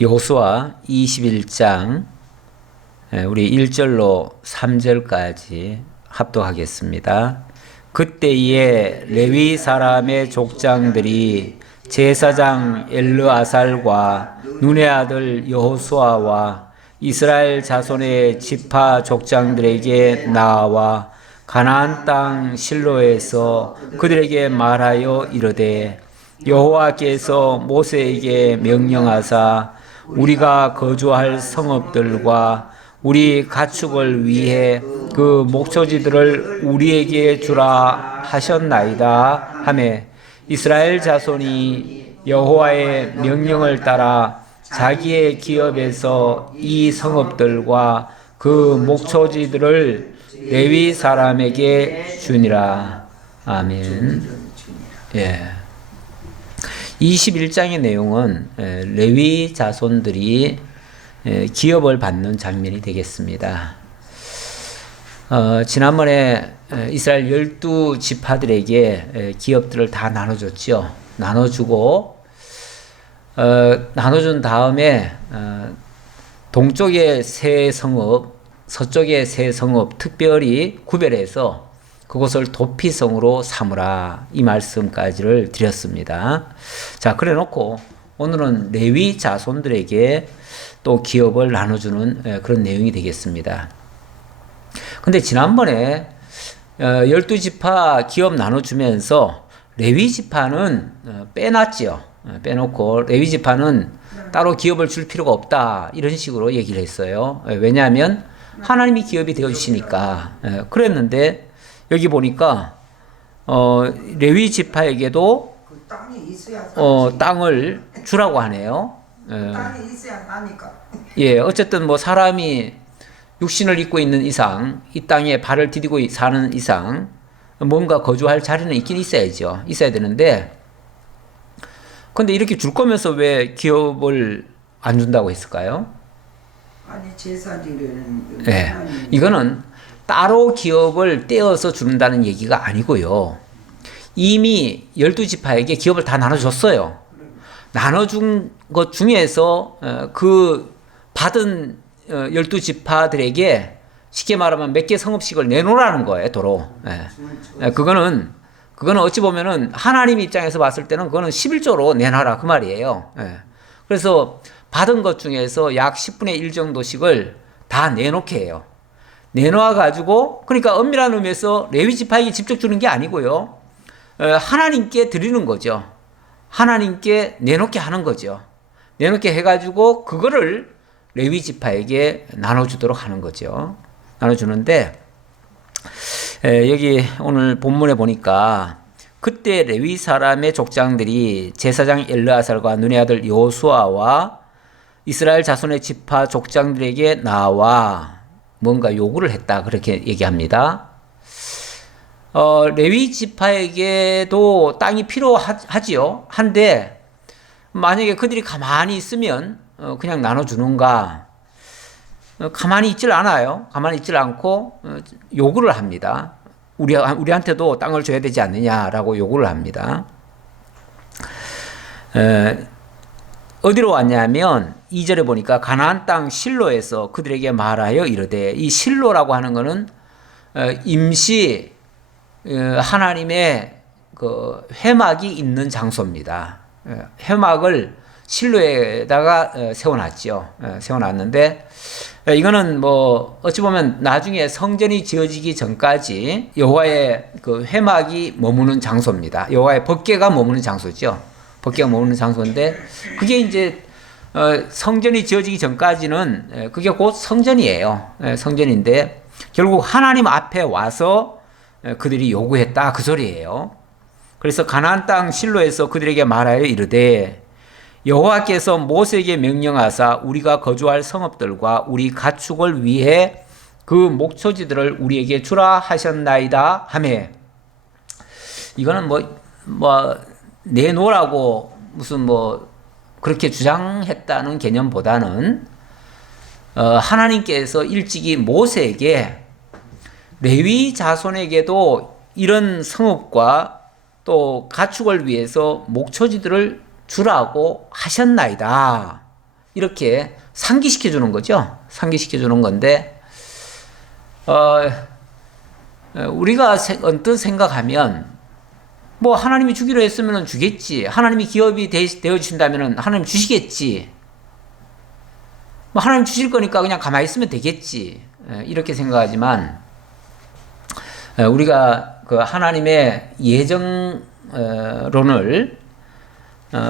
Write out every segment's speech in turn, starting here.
여호수아 21장 우리 1절로 3절까지 합독하겠습니다. 그때에 레위 사람의 족장들이 제사장 엘르아살과 눈의 아들 여호수아와 이스라엘 자손의 지파 족장들에게 나와 가나안 땅 실로에서 그들에게 말하여 이르되 여호와께서 모세에게 명령하사 우리가 거주할 성읍들과 우리 가축을 위해 그 목초지들을 우리에게 주라 하셨나이다 하매 이스라엘 자손이 여호와의 명령을 따라 자기의 기업에서 이 성읍들과 그 목초지들을 레위 사람에게 주니라. 아멘. 예. 21장의 내용은 레위 자손들이 기업을 받는 장면이 되겠습니다. 지난번에 이스라엘 12지파들에게 기업들을 다 나눠줬죠. 나눠주고 나눠준 다음에 동쪽의 세 성읍, 서쪽의 세 성읍 특별히 구별해서 그곳을 도피성으로 삼으라, 이 말씀까지를 드렸습니다. 자, 그래 놓고 오늘은 레위 자손들에게 또 기업을 나눠주는 그런 내용이 되겠습니다. 근데 지난번에 12지파 기업 나눠주면서 레위 지파는 빼놨지요. 빼놓고 레위 지파는 따로 기업을 줄 필요가 없다, 이런 식으로 얘기를 했어요. 왜냐하면 하나님이 기업이 되어주시니까. 그랬는데 여기 보니까 레위 지파에게도 땅을 주라고 하네요. 땅이 있어야 하니까. 예, 어쨌든 뭐 사람이 육신을 입고 있는 이상, 이 땅에 발을 디디고 사는 이상 뭔가 거주할 자리는 있긴 있어야죠. 있어야 되는데, 근데 이렇게 줄 거면서 왜 기업을 안 준다고 했을까요? 아니 제사 드리는. 예, 이거는 따로 기업을 떼어서 준다는 얘기가 아니고요. 이미 12지파에게 기업을 다 나눠줬어요. 나눠준 것 중에서 그 받은 12지파들에게 쉽게 말하면 몇 개 성읍씩을 내놓으라는 거예요, 도로. 그거는 어찌 보면은 하나님 입장에서 봤을 때는 그거는 11조로 내놔라, 그 말이에요. 그래서 받은 것 중에서 약 10분의 1 정도씩을 다 내놓게 해요. 내놓아 가지고, 그러니까 엄밀한 의미에서 레위 지파에게 직접 주는 게 아니고요, 하나님께 드리는 거죠. 하나님께 내놓게 하는 거죠. 내놓게 해가지고 그거를 레위 지파에게 나눠주도록 하는 거죠. 나눠주는데, 여기 오늘 본문에 보니까 그때 레위 사람의 족장들이 제사장 엘르아살과 눈의 아들 여호수아와 이스라엘 자손의 지파 족장들에게 나와 뭔가 요구를 했다, 그렇게 얘기합니다. 레위 지파에게도 땅이 필요하지요. 한데 만약에 그들이 가만히 있으면 그냥 나눠주는가? 가만히 있질 않아요. 가만히 있질 않고 요구를 합니다. 우리한테도 땅을 줘야 되지 않느냐라고 요구를 합니다. 어디로 왔냐면 2절에 보니까 가나안 땅 실로에서 그들에게 말하여 이르되, 이 실로라고 하는 것은 임시 하나님의 그 회막이 있는 장소입니다. 회막을 실로에다가 세워놨죠. 세워놨는데 이거는 뭐 어찌 보면 나중에 성전이 지어지기 전까지 여호와의 그 회막이 머무는 장소입니다. 여호와의 법궤가 머무는 장소죠. 법궤가 머무는 장소인데 그게 이제 성전이 지어지기 전까지는 그게 곧 성전이에요. 성전인데 결국 하나님 앞에 와서 그들이 요구했다, 그 소리예요. 그래서 가나안 땅 실로에서 그들에게 말하여 이르되 여호와께서 모세에게 명령하사 우리가 거주할 성읍들과 우리 가축을 위해 그 목초지들을 우리에게 주라 하셨나이다 하매, 이거는 뭐 내놓으라고 무슨 뭐 그렇게 주장했다는 개념보다는 하나님께서 일찍이 모세에게 레위 자손에게도 이런 성읍과 또 가축을 위해서 목초지들을 주라고 하셨나이다, 이렇게 상기시켜 주는 거죠. 상기시켜 주는 건데 우리가 언뜻 생각하면 뭐 하나님이 주기로 했으면 주겠지. 하나님이 기업이 되어 주신다면 하나님 주시겠지. 뭐 하나님 주실 거니까 그냥 가만히 있으면 되겠지. 이렇게 생각하지만 우리가 그 하나님의 예정론을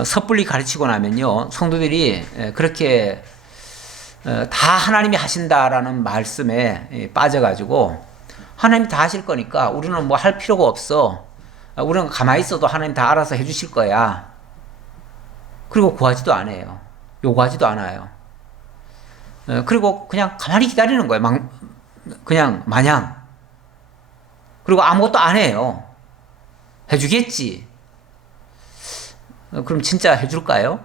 섣불리 가르치고 나면요, 성도들이 그렇게 다 하나님이 하신다라는 말씀에 빠져가지고 하나님이 다 하실 거니까 우리는 뭐 할 필요가 없어. 우리는 가만히 있어도 하나님 다 알아서 해주실 거야. 그리고 구하지도 않아요. 요구하지도 않아요. 그리고 그냥 가만히 기다리는 거예요. 그냥 마냥. 그리고 아무것도 안 해요. 해주겠지. 그럼 진짜 해줄까요?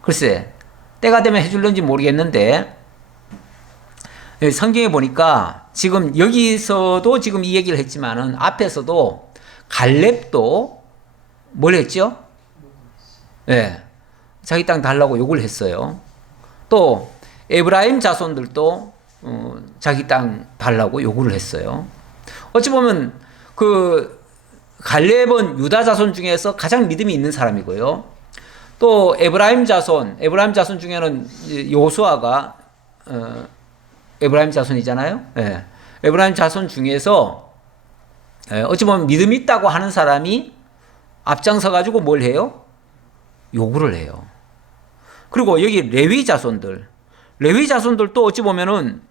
글쎄, 때가 되면 해줄는지 모르겠는데, 성경에 보니까 지금 여기서도 지금 이 얘기를 했지만은 앞에서도 갈렙도 뭘 했죠? 네, 자기 땅 달라고 요구를 했어요. 또 에브라임 자손들도 자기 땅 달라고 요구를 했어요. 어찌 보면 그 갈렙은 유다 자손 중에서 가장 믿음이 있는 사람이고요. 또 에브라임 자손 중에는 요수아가 에브라임 자손이잖아요. 예. 에브라임 자손 중에서 어찌 보면 믿음이 있다고 하는 사람이 앞장서 가지고 뭘 해요? 요구를 해요. 그리고 여기 레위 자손들도 어찌 보면은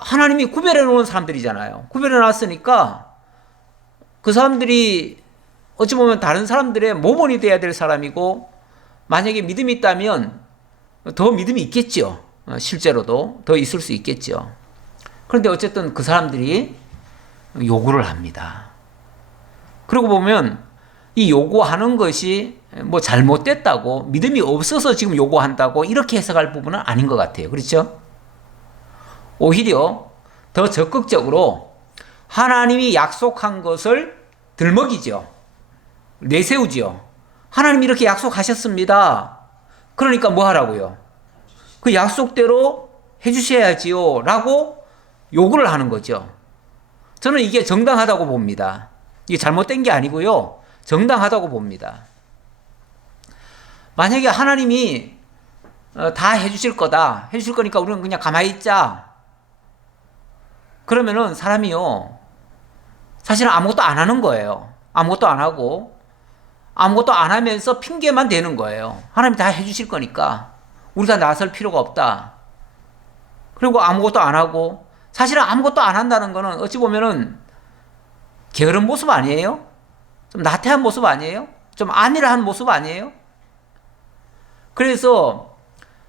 하나님이 구별해 놓은 사람들이잖아요. 구별해 놨으니까 그 사람들이 어찌 보면 다른 사람들의 모본이 돼야 될 사람이고, 만약에 믿음이 있다면 더 믿음이 있겠죠. 실제로도 더 있을 수 있겠죠. 그런데 어쨌든 그 사람들이 요구를 합니다. 그러고 보면 이 요구하는 것이 뭐 잘못됐다고, 믿음이 없어서 지금 요구한다고 이렇게 해석할 부분은 아닌 것 같아요. 그렇죠? 오히려 더 적극적으로 하나님이 약속한 것을 들먹이죠. 내세우죠. 하나님이 이렇게 약속하셨습니다. 그러니까 뭐 하라고요? 그 약속대로 해주셔야지요 라고 요구를 하는 거죠. 저는 이게 정당하다고 봅니다. 이게 잘못된 게 아니고요, 정당하다고 봅니다. 만약에 하나님이 다 해주실 거다, 해주실 거니까 우리는 그냥 가만히 있자, 그러면은 사람이요, 사실은 아무것도 안 하는 거예요. 아무것도 안 하고 아무것도 안 하면서 핑계만 대는 거예요. 하나님이 다 해주실 거니까 우리가 나설 필요가 없다. 그리고 아무것도 안 하고, 사실은 아무것도 안 한다는 거는 어찌 보면은 게으른 모습 아니에요? 좀 나태한 모습 아니에요? 좀 안일한 모습 아니에요? 그래서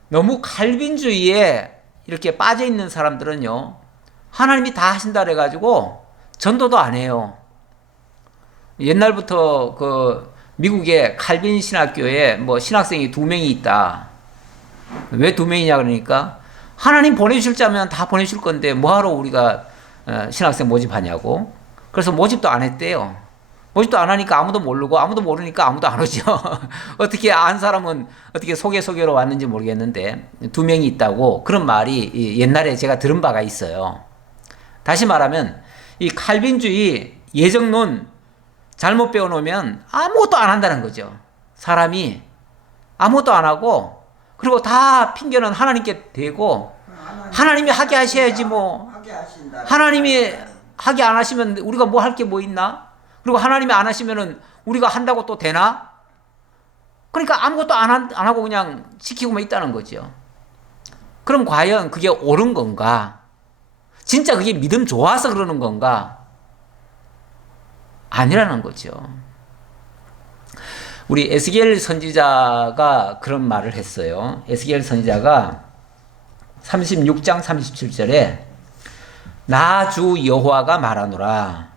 너무 칼빈주의에 이렇게 빠져 있는 사람들은요, 하나님이 다 하신다 그래가지고 전도도 안 해요. 옛날부터 그 미국의 칼빈 신학교에 뭐 신학생이 2명이 있다. 왜 2명이냐 그러니까 하나님 보내주실 자면 다 보내줄 건데 뭐하러 우리가 신학생 모집하냐고. 그래서 모집도 안 했대요. 모집도 안 하니까 아무도 모르고, 아무도 모르니까 아무도 안 오죠. 어떻게 안 사람은 어떻게 소개로 왔는지 모르겠는데 2명이 있다고, 그런 말이 옛날에 제가 들은 바가 있어요. 다시 말하면 이 칼빈주의 예정론 잘못 배워놓으면 아무것도 안 한다는 거죠. 사람이 아무것도 안 하고, 그리고 다 핑계는 하나님께 대고, 하나님이 하게 하셔야지 뭐. 하나님이 하게 안 하시면 우리가 뭐 할 게 뭐 있나? 그리고 하나님이 안 하시면은 우리가 한다고 또 되나? 그러니까 아무것도 안 하고 그냥 지키고만 있다는 거죠. 그럼 과연 그게 옳은 건가? 진짜 그게 믿음 좋아서 그러는 건가? 아니라는 거죠. 우리 에스겔 선지자가 그런 말을 했어요. 에스겔 선지자가 36장 37절에 나 주 여호와가 말하노라.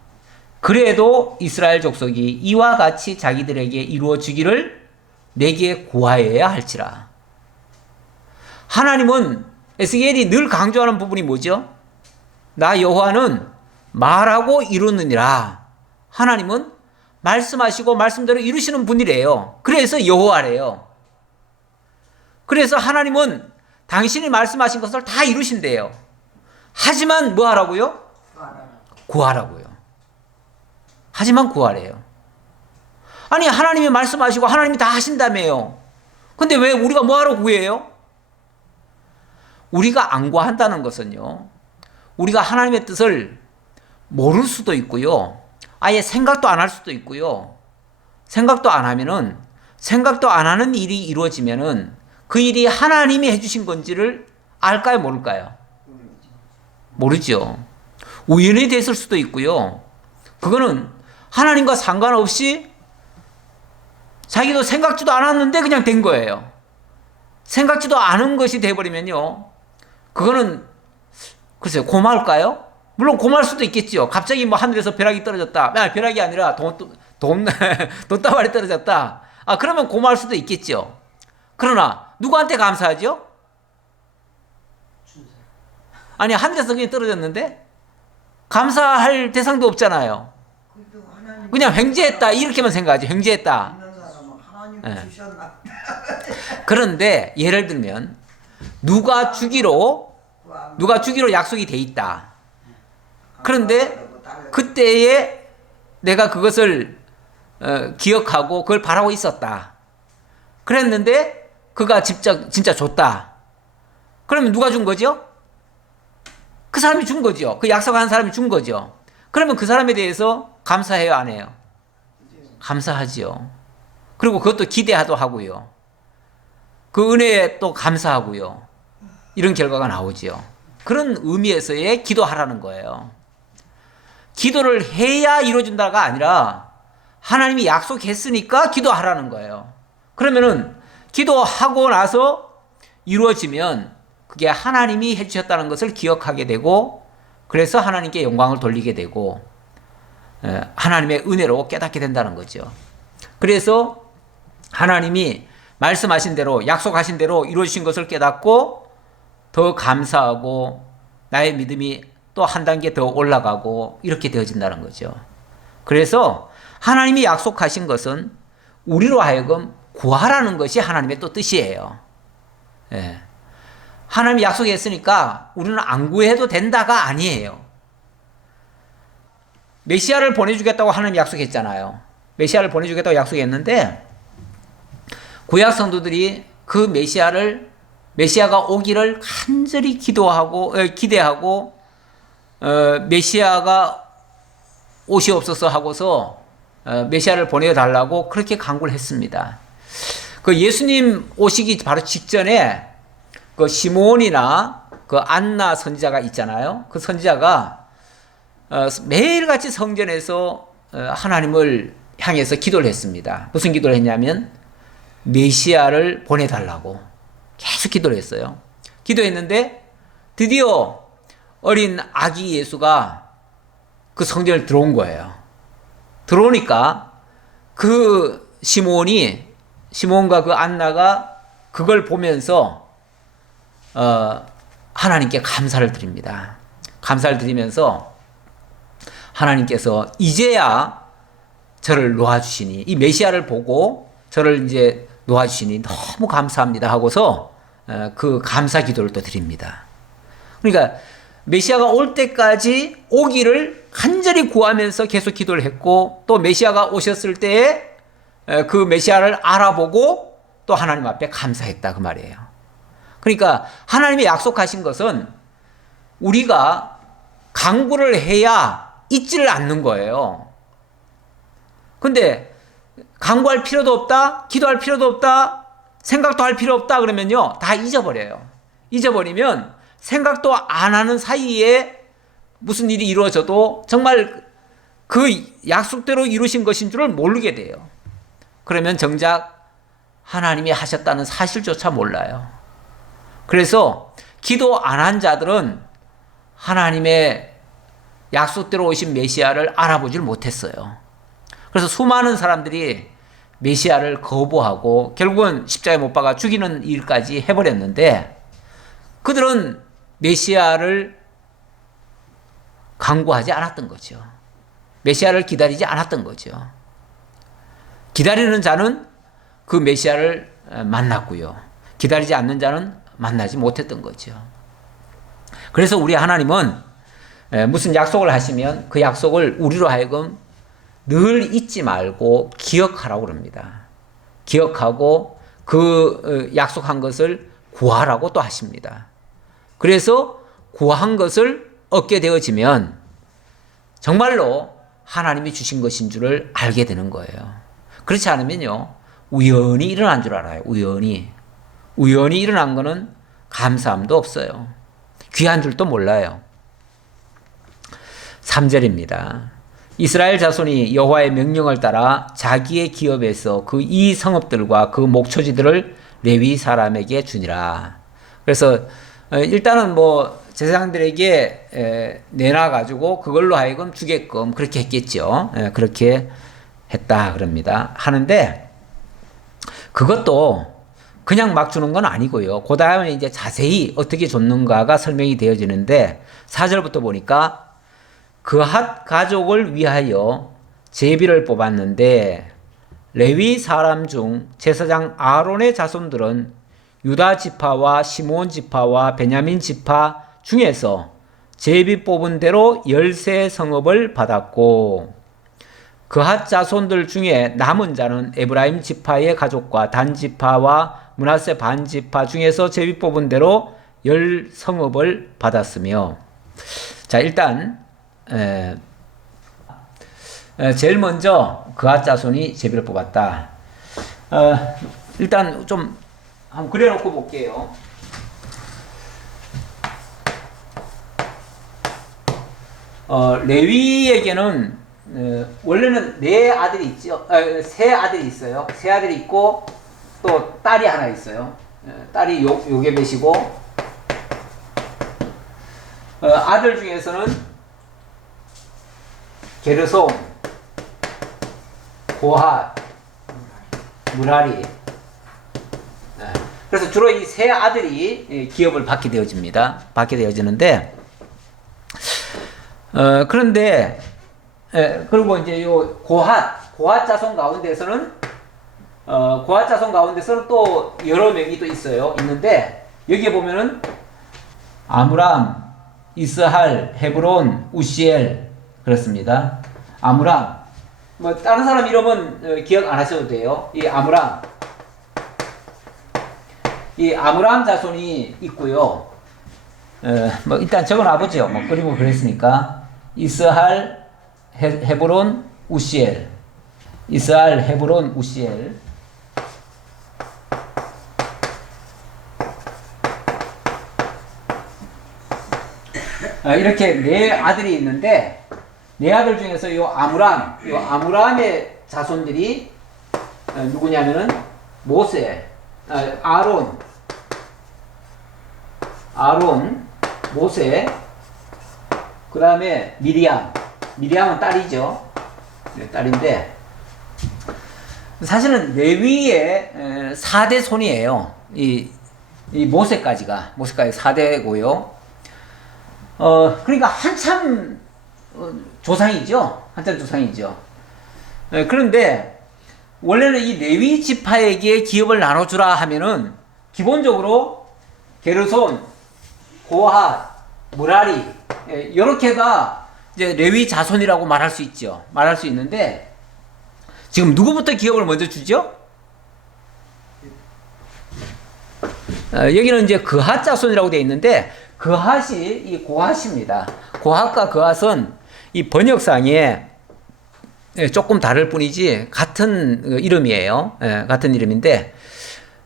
그래도 이스라엘 족속이 이와 같이 자기들에게 이루어 주기를 내게 구하여야 할지라. 하나님은, 에스겔이 늘 강조하는 부분이 뭐죠? 나 여호와는 말하고 이루느니라. 하나님은 말씀하시고 말씀대로 이루시는 분이래요. 그래서 여호와래요. 그래서 하나님은 당신이 말씀하신 것을 다 이루신대요. 하지만 뭐 하라고요? 구하라고요. 하지만 구하래요. 아니 하나님이 말씀하시고 하나님이 다 하신다며요. 근데 왜 우리가 뭐하러 구해요? 우리가 안 구한다는 것은요, 우리가 하나님의 뜻을 모를 수도 있고요, 아예 생각도 안 할 수도 있고요. 생각도 안 하면은, 생각도 안 하는 일이 이루어지면은 그 일이 하나님이 해주신 건지를 알까요, 모를까요? 모르죠. 우연히 됐을 수도 있고요. 그거는 하나님과 상관없이 자기도 생각지도 않았는데 그냥 된 거예요. 생각지도 않은 것이 돼버리면요, 그거는 글쎄요, 고마울까요? 물론 고마울 수도 있겠죠. 갑자기 뭐 하늘에서 벼락이 떨어졌다. 아, 벼락이 아니라 돈다발이 떨어졌다. 아, 그러면 고마울 수도 있겠죠. 그러나 누구한테 감사하죠? 아니 하늘에서 그냥 떨어졌는데 감사할 대상도 없잖아요. 그냥 횡재했다 이렇게만 생각하죠. 횡재했다. 네. 그런데 예를 들면 누가 주기로 약속이 돼 있다. 그런데 그때에 내가 그것을 기억하고 그걸 바라고 있었다. 그랬는데 그가 진짜 줬다. 그러면 누가 준 거죠? 그 사람이 준 거죠. 그 약속한 사람이 준 거죠. 그러면 그 사람에 대해서 감사해요, 안 해요? 감사하지요. 그리고 그것도 기대하도 하고요. 그 은혜에 또 감사하고요. 이런 결과가 나오지요. 그런 의미에서의 기도하라는 거예요. 기도를 해야 이루어진다가 아니라 하나님이 약속했으니까 기도하라는 거예요. 그러면은 기도하고 나서 이루어지면 그게 하나님이 해주셨다는 것을 기억하게 되고, 그래서 하나님께 영광을 돌리게 되고 하나님의 은혜로 깨닫게 된다는 거죠. 그래서 하나님이 말씀하신 대로, 약속하신 대로 이루어주신 것을 깨닫고 더 감사하고 나의 믿음이 또 한 단계 더 올라가고 이렇게 되어진다는 거죠. 그래서 하나님이 약속하신 것은 우리로 하여금 구하라는 것이 하나님의 또 뜻이에요. 예. 하나님이 약속했으니까 우리는 안 구해도 된다가 아니에요. 메시아를 보내주겠다고 하나님이 약속했잖아요. 메시아를 보내주겠다고 약속했는데 구약 성도들이 그 메시아가 오기를 간절히 기대하고 메시아가 오시옵소서 하고서 메시아를 보내달라고 그렇게 간구를 했습니다. 그 예수님 오시기 바로 직전에 그 시몬이나 그 안나 선지자가 있잖아요. 그 선지자가 매일같이 성전에서 하나님을 향해서 기도를 했습니다. 무슨 기도를 했냐면 메시아를 보내달라고 계속 기도를 했어요. 기도했는데 드디어 어린 아기 예수가 그 성전을 들어온 거예요. 들어오니까 그 시몬과 그 안나가 그걸 보면서 하나님께 감사를 드립니다. 감사를 드리면서 하나님께서 이제야 저를 놓아주시니, 이 메시아를 보고 저를 이제 놓아주시니 너무 감사합니다 하고서 그 감사 기도를 또 드립니다. 그러니까 메시아가 올 때까지 오기를 간절히 구하면서 계속 기도를 했고, 또 메시아가 오셨을 때에 그 메시아를 알아보고 또 하나님 앞에 감사했다 그 말이에요. 그러니까 하나님이 약속하신 것은 우리가 간구를 해야 잊지를 않는 거예요. 근데 간구할 필요도 없다, 기도할 필요도 없다, 생각도 할 필요 없다 그러면요 다 잊어버려요. 잊어버리면 생각도 안 하는 사이에 무슨 일이 이루어져도 정말 그 약속대로 이루신 것인 줄을 모르게 돼요. 그러면 정작 하나님이 하셨다는 사실조차 몰라요. 그래서 기도 안 한 자들은 하나님의 약속대로 오신 메시아를 알아보질 못했어요. 그래서 수많은 사람들이 메시아를 거부하고 결국은 십자가에 못 박아 죽이는 일까지 해버렸는데, 그들은 메시아를 간구하지 않았던 거죠. 메시아를 기다리지 않았던 거죠. 기다리는 자는 그 메시아를 만났고요. 기다리지 않는 자는 만나지 못했던 거죠. 그래서 우리 하나님은 무슨 약속을 하시면 그 약속을 우리로 하여금 늘 잊지 말고 기억하라고 그럽니다. 기억하고 그 약속한 것을 구하라고 또 하십니다. 그래서 구한 것을 얻게 되어지면 정말로 하나님이 주신 것인 줄을 알게 되는 거예요. 그렇지 않으면요, 우연히 일어난 줄 알아요. 우연히 일어난 거는 감사함도 없어요. 귀한 줄도 몰라요. 3절입니다. 이스라엘 자손이 여호와의 명령을 따라 자기의 기업에서 그 이 성읍들과 그 목초지들을 레위 사람에게 주니라. 그래서 일단은 뭐 제사장들에게 내놔가지고 그걸로 하여금 주게끔 그렇게 했겠죠. 그렇게 했다 그럽니다. 하는데 그것도 그냥 막 주는 건 아니고요. 그 다음에 이제 자세히 어떻게 줬는가가 설명이 되어지는데 4절부터 보니까 그핫 가족을 위하여 제비를 뽑았는데 레위 사람 중 제사장 아론의 자손들은 유다 지파와 시므온 지파와 베냐민 지파 중에서 제비 뽑은 대로 13성읍을 받았고 그핫 자손들 중에 남은 자는 에브라임 지파의 가족과 단 지파와 므낫세 반 지파 중에서 제비 뽑은 대로 10성읍을 받았으며 자 일단 제일 먼저 그핫 자손이 제비를 뽑았다. 일단 좀 한번 그려놓고 볼게요. 레위에게는 원래는 네 아들이 있죠. 세 아들이 있어요. 세 아들이 있고 또 딸이 하나 있어요. 딸이 요게벳이고 아들 중에서는 게르솜, 고핫, 무라리. 그래서 주로 이 세 아들이 기업을 받게 되어집니다. 받게 되어지는데, 그런데, 그리고 이제 요 고핫 자손 가운데서는, 또 여러 명이 또 있어요. 있는데, 여기에 보면은, 아므람, 이스할, 헤브론, 우시엘, 그렇습니다. 아므람, 뭐, 다른 사람 이름은 기억 안 하셔도 돼요. 이 아므람 자손이 있고요. 뭐 일단 적어놔보죠. 뭐 그리고 그랬으니까 이스할, 헤브론, 우시엘. 이스할, 헤브론, 우시엘. 이렇게 네 아들이 있는데 네 아들 중에서 요 아므람의 자손들이 누구냐면은 모세, 아론, 모세, 그 다음에 미리암은 딸이죠. 딸인데, 사실은 레위의 4대 손이에요. 이 모세까지가 4대고요. 그러니까 한참 조상이죠. 그런데, 원래는 이 레위 지파에게 기업을 나눠주라 하면은, 기본적으로, 게르손, 고핫, 무라리, 요렇게가 이제 레위 자손이라고 말할 수 있죠. 말할 수 있는데, 지금 누구부터 기업을 먼저 주죠? 여기는 이제 그핫 자손이라고 되어 있는데, 그핫이 이 고핫입니다. 고핫과 그핫은 이 번역상에 조금 다를 뿐이지, 같은 이름이에요. 같은 이름인데,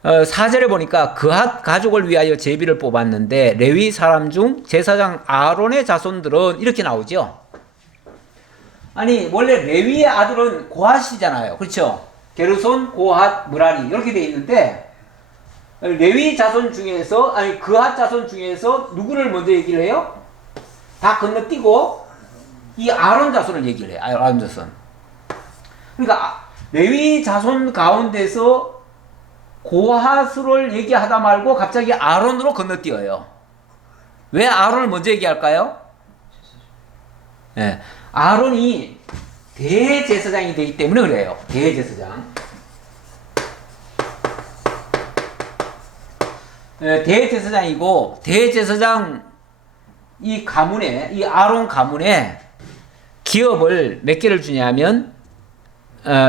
4절에 보니까 그핫 가족을 위하여 제비를 뽑았는데 레위 사람 중 제사장 아론의 자손들은 이렇게 나오죠. 아니 원래 레위의 아들은 고핫이잖아요. 그렇죠? 게르손, 고핫, 무라리 이렇게 돼 있는데 레위 자손 중에서 그핫 자손 중에서 누구를 먼저 얘기를 해요? 다 건너뛰고 이 아론 자손을 얘기를 해요. 아론 자손. 그러니까 레위 자손 가운데서 고핫을 얘기하다 말고 갑자기 아론으로 건너뛰어요. 왜 아론을 먼저 얘기할까요? 네, 아론이 대제사장이 되기 때문에 그래요. 대제사장. 대제사장이고 대제사장 이 가문에 이 아론 가문에 기업을 몇 개를 주냐면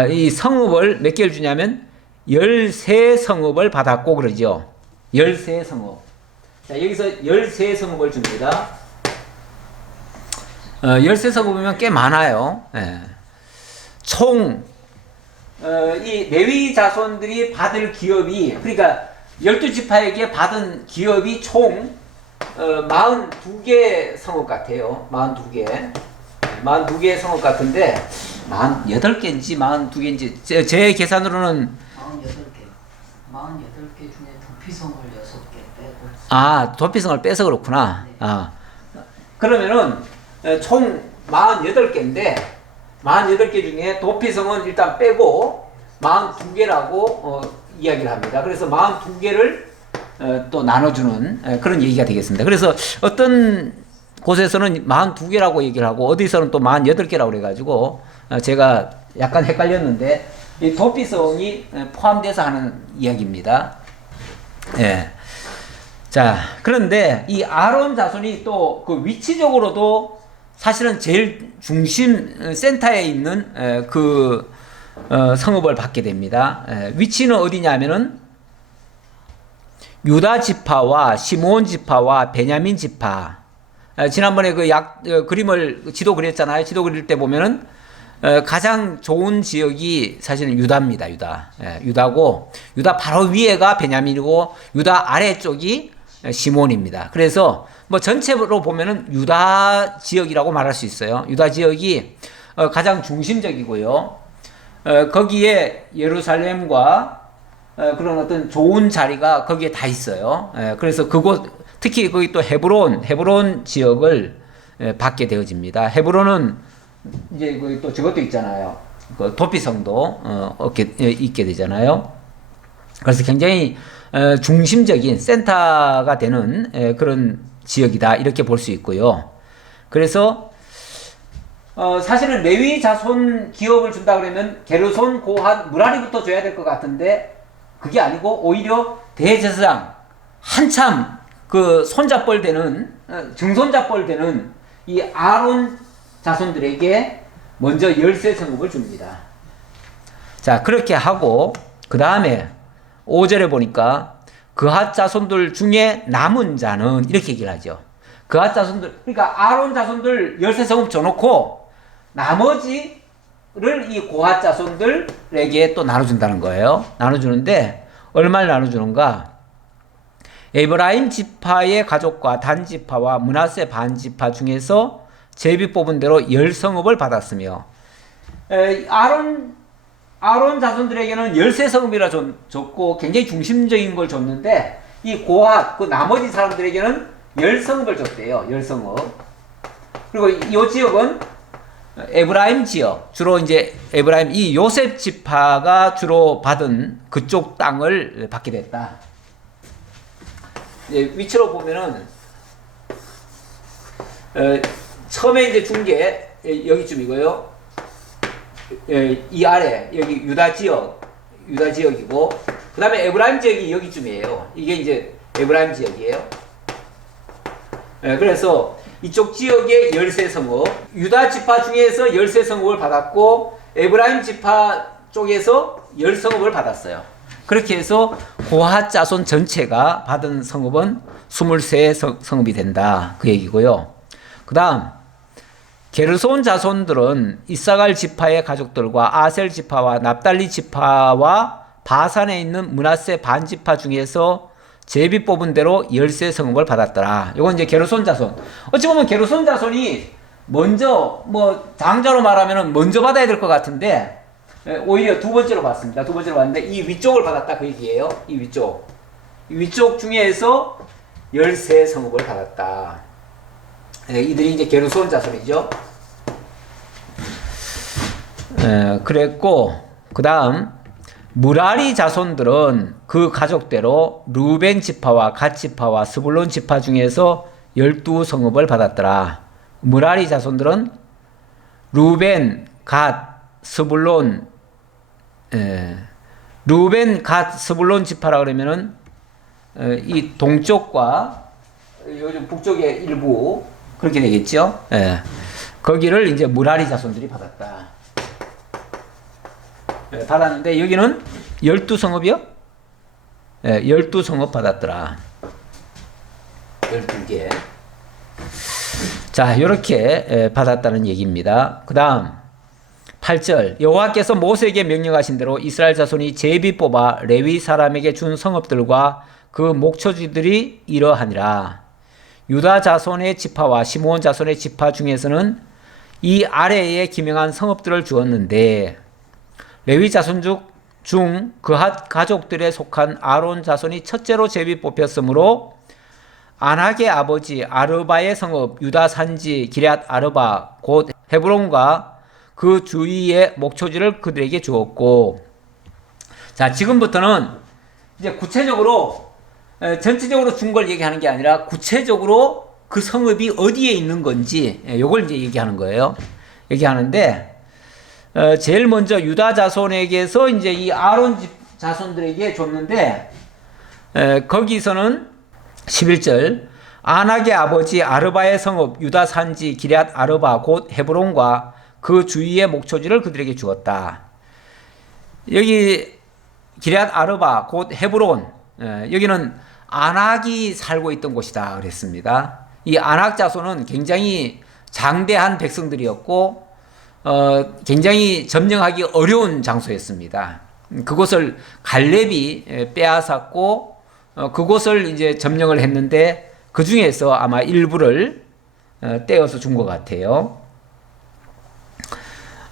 이 성읍을 몇 개를 주냐면 13성읍을 받았고 그러죠. 13성읍. 자, 여기서 13성읍을 줍니다. 13성읍이면 꽤 많아요. 예. 총 이 레위 자손들이 받을 기업이 그러니까 12지파에게 받은 기업이 총 42개 성읍 같아요. 42개. 42개 성읍 같은데 48개인지 42개인지 제 계산으로는 48개 중에 도피성을 6개 빼고 도피성을 빼서 그렇구나. 네. 그러면은 총 48개인데 48개 중에 도피성은 일단 빼고 42개라고 이야기를 합니다. 그래서 42개를 또 나눠주는 그런 얘기가 되겠습니다. 그래서 어떤 곳에서는 42개라고 얘기를 하고 어디서는 또 48개라고 그래가지고 제가 약간 헷갈렸는데 이 도피성이 포함돼서 하는 이야기입니다. 예. 자, 그런데 이 아론 자손이 또 그 위치적으로도 사실은 제일 중심 센터에 있는 그 성읍을 받게 됩니다. 위치는 어디냐면은 유다 지파와 시므온 지파와 베냐민 지파. 지난번에 그림을 지도 그렸잖아요. 지도 그릴 때 보면은 가장 좋은 지역이 사실은 유다입니다. 유다고 유다 바로 위에가 베냐민이고 유다 아래쪽이 시몬입니다. 그래서 뭐 전체로 보면은 유다 지역이라고 말할 수 있어요. 유다 지역이 가장 중심적이고요. 거기에 예루살렘과 그런 어떤 좋은 자리가 거기에 다 있어요. 그래서 그곳 특히 거기 또 헤브론 지역을 받게 되어집니다. 헤브론은 이제 거기 또 저것도 있잖아요. 그 도피성도 있게 되잖아요. 그래서 굉장히 중심적인 센터가 되는 그런 지역이다 이렇게 볼 수 있고요. 그래서 사실은 레위 자손 기업을 준다 그러면 게르손, 고핫, 무라리부터 줘야 될 것 같은데 그게 아니고 오히려 대제사장 한참 그 손잡벌 되는 증손잡벌 되는 이 아론 자손들에게 먼저 13성읍을 줍니다. 자, 그렇게 하고 그 다음에 5절에 보니까 그핫 자손들 중에 남은 자는 이렇게 얘기를 하죠. 그핫 자손들 그러니까 아론 자손들 13성읍 줘놓고 나머지를 이 고핫 자손들에게 또 나눠준다는 거예요. 나눠주는데 얼마를 나눠주는가? 에브라임 지파의 가족과 단 지파와 므낫세 반 지파 중에서 제비 뽑은 대로 10성읍을 받았으며 아론 자손들에게는 13성읍이라 줬고 굉장히 중심적인 걸 줬는데 이 고핫 그 나머지 사람들에게는 10성읍을 줬대요. 10성읍. 그리고 이 지역은 에브라임 지역, 주로 이제 에브라임 이 요셉 지파가 주로 받은 그쪽 땅을 받게 됐다. 위치로 보면은 처음에 이제 준 게 여기쯤이고요. 이 아래 여기 유다 지역이고 그 다음에 에브라임 지역이 여기쯤이에요. 이게 이제 에브라임 지역이에요. 그래서 이쪽 지역의 13성읍 유다 지파 중에서 13성읍을 받았고 에브라임 지파 쪽에서 10성읍을 받았어요. 그렇게 해서 고핫 자손 전체가 받은 성읍은 23성읍이 된다 그 얘기고요. 그 다음 게르손 자손들은 이사갈 지파의 가족들과 아셀 지파와 납달리 지파와 바산에 있는 므낫세 반 지파 중에서 제비 뽑은 대로 13성읍을 받았더라. 이건 이제 게르손 자손. 어찌 보면 게르손 자손이 먼저 뭐 장자로 말하면은 먼저 받아야 될 것 같은데 오히려 두 번째로 받습니다. 두 번째로 받는데 이 위쪽을 받았다 그 얘기예요. 이 위쪽 중에서 13성읍을 받았다. 이들이 이제 게르손 자손이죠. 그랬고 그 다음 무라리 자손들은 그 가족대로 루벤 지파와 갓 지파와 스불론 지파 중에서 12성읍을 받았더라. 무라리 자손들은 루벤, 갓, 스불론, 루벤, 갓, 스불론 지파라 그러면은 이 동쪽과 요즘 북쪽의 일부 그렇게 되겠죠. 예. 거기를 이제 무라리 자손들이 받았다. 예, 받았는데 여기는 12성읍이요? 예, 12성읍 받았더라. 12개. 자, 요렇게 받았다는 얘기입니다. 그 다음 8절 여호와께서 모세에게 명령하신 대로 이스라엘 자손이 제비 뽑아 레위 사람에게 준 성읍들과 그 목초지들이 이러하니라. 유다 자손의 지파와 시므온 자손의 지파 중에서는 이 아래에 기명한 성읍들을 주었는데 레위 자손 중 그핫 가족들에 속한 아론 자손이 첫째로 제비 뽑혔으므로 아낙의 아버지 아르바의 성읍 유다 산지 기럇 아르바 곧 헤브론과 그 주위의 목초지를 그들에게 주었고. 자, 지금부터는 이제 구체적으로 전체적으로 준 걸 얘기하는 게 아니라 구체적으로 그 성읍이 어디에 있는 건지 요걸 이제 얘기하는 거예요. 얘기하는데 제일 먼저 유다 자손에게서 이제 이 아론 자손들에게 줬는데 거기서는 11절 아낙의 아버지 아르바의 성읍 유다 산지 기럇 아르바 곧 헤브론과 그 주위의 목초지를 그들에게 주었다. 여기 기럇 아르바 곧 헤브론 여기는 아낙이 살고 있던 곳이다 그랬습니다. 이 아낙 자손은 굉장히 장대한 백성들이었고 굉장히 점령하기 어려운 장소였습니다. 그곳을 갈렙이 빼앗았고 그곳을 이제 점령을 했는데 그 중에서 아마 일부를 떼어서 준 것 같아요.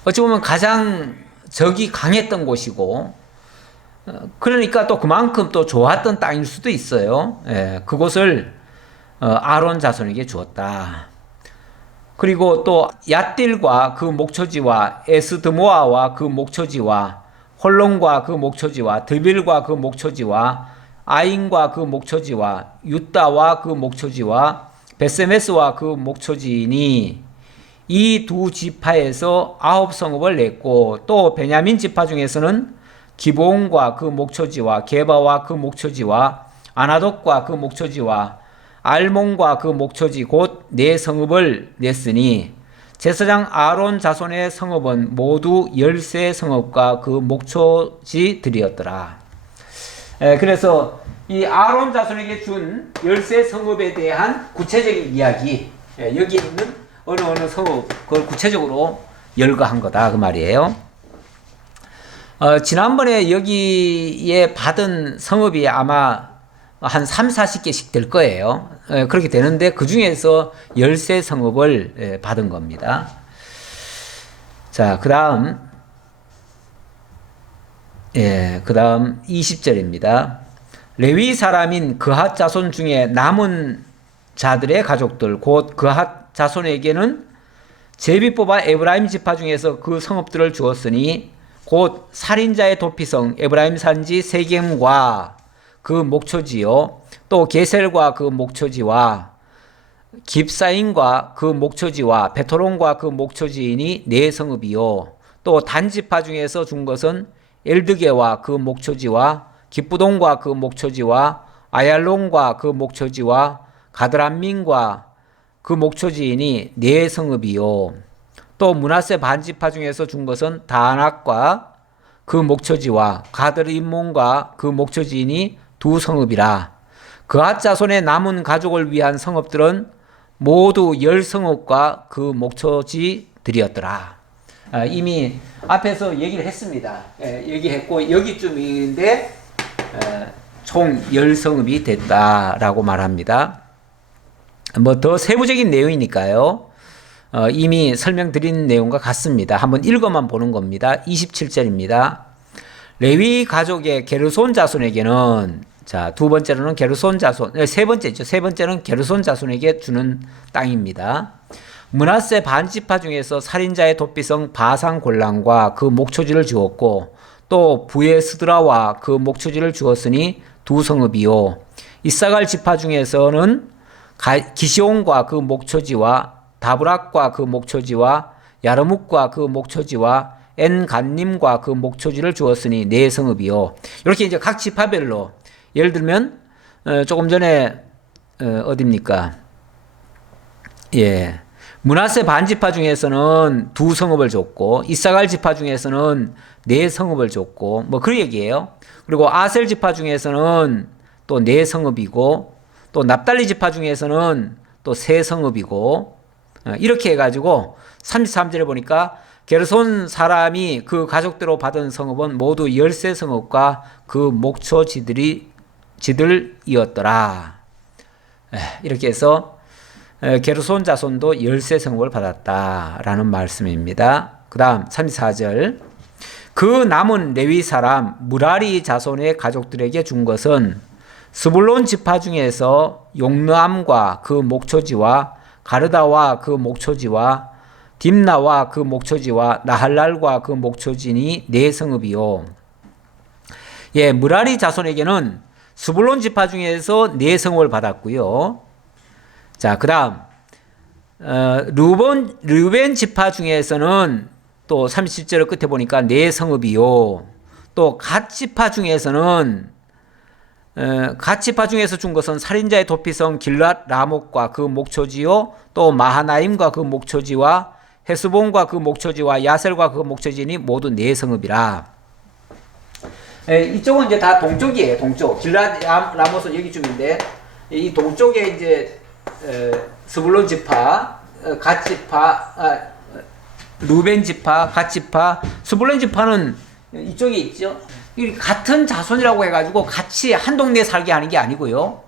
어찌 보면 가장 적이 강했던 곳이고 그러니까 또 그만큼 또 좋았던 땅일 수도 있어요. 예, 그곳을 아론 자손에게 주었다. 그리고 또 얏딜과 그 목초지와 에스드모아와 그 목초지와 홀론과 그 목초지와 드빌과 그 목초지와 아인과 그 목초지와 유다와 그 목초지와 베세메스와 그 목초지이니 이 두 지파에서 9성읍을 냈고 또 베냐민 지파 중에서는 기브온과 그 목초지와 게바와 그 목초지와 아나돗과 그 목초지와 알몬과 그 목초지 곧 4성읍을 냈으니 제사장 아론 자손의 성읍은 모두 13성읍과 그 목초지들이었더라. 그래서 이 아론 자손에게 준 13성읍에 대한 구체적인 이야기, 여기에 있는 어느 성읍 그걸 구체적으로 열거한 거다 그 말이에요. 지난번에 여기에 받은 성읍이 아마 한 3, 40개씩 될 거예요. 그렇게 되는데 그 중에서 13성읍을 받은 겁니다. 자, 그 다음 20절입니다. 레위 사람인 그핫 자손 중에 남은 자들의 가족들 곧 그핫 자손에게는 제비 뽑아 에브라임 지파 중에서 그 성읍들을 주었으니 곧 살인자의 도피성 에브라임 산지 세겜과 그 목초지요 또 게셀과 그 목초지와 깁사인과 그 목초지와 베토론과 그 목초지이니 4성읍이요 또 단지파 중에서 준 것은 엘드게와 그 목초지와 기쁘동과 그 목초지와 아얄론과 그 목초지와 가드람민과 그 목초지이니 4성읍이요 또 므낫세 반지파 중에서 준 것은 다낙과 그 목초지와 가드림몬과 그 목초지이니 2성읍이라. 그핫 자손의 남은 가족을 위한 성읍들은 모두 10성읍과 그 목초지들이었더라. 이미 앞에서 얘기를 했습니다. 얘기했고 여기쯤인데 총 10성읍이 됐다라고 말합니다. 뭐 더 세부적인 내용이니까요. 이미 설명드린 내용과 같습니다. 한번 읽어만 보는 겁니다. 27절입니다. 레위 가족의 게르손 자손에게는 자, 두 번째로는 게르손 자손, 세 번째죠. 세 번째는 게르손 자손에게 주는 땅입니다. 므낫세 반지파 중에서 살인자의 도피성 바산 골란과 그 목초지를 주었고 또 부에스드라와 그 목초지를 주었으니 2성읍이요. 이사갈 지파 중에서는 기시온과 그 목초지와 다브락과 그 목초지와 야르묵과 그 목초지와 엔간님과 그 목초지를 주었으니 4성읍이요. 이렇게 이제 각 지파별로 예를 들면 조금 전에 어딥니까? 예. 므낫세 반지파 중에서는 2성읍을 줬고 이사갈 지파 중에서는 4성읍을 줬고 뭐 그 얘기예요. 그리고 아셀 지파 중에서는 또 4성읍이고 또 납달리 지파 중에서는 또 3성읍이고 이렇게 해가지고 33절에 보니까 게르손 사람이 그 가족대로 받은 성읍은 모두 13성읍과 그 목초지들이었더라. 이렇게 해서 게르손 자손도 13성읍을 받았다라는 말씀입니다. 그 다음 34절 그 남은 레위 사람 무라리 자손의 가족들에게 준 것은 스불론 지파 중에서 용르암과 그 목초지와 가르다와 그 목초지와 딥나와 그 목초지와 나할랄과 그 목초지니 4성읍이요. 예, 무라리 자손에게는 스불론 지파 중에서 4성읍을 받았고요. 자, 그 다음 르벤 지파 중에서는 또 37절 끝에 보니까 4성읍이요. 또 갓 지파 중에서는 갓 지파 중에서 준 것은 살인자의 도피성 길랏 라목과 그 목초지요. 또 마하나임과 그 목초지와 헤스본과 그 목초지와 야셀과 그 목초지니 모두 4성읍이라. 이쪽은 이제 다 동쪽이에요. 동쪽. 길랏 라못은 여기쯤인데 이 동쪽에 이제 스불론 지파, 갓 지파, 루벤 지파, 갓 지파, 스불론 지파는 이쪽에 있죠. 같은 자손이라고 해가지고 같이 한 동네에 살게 하는 게 아니고요.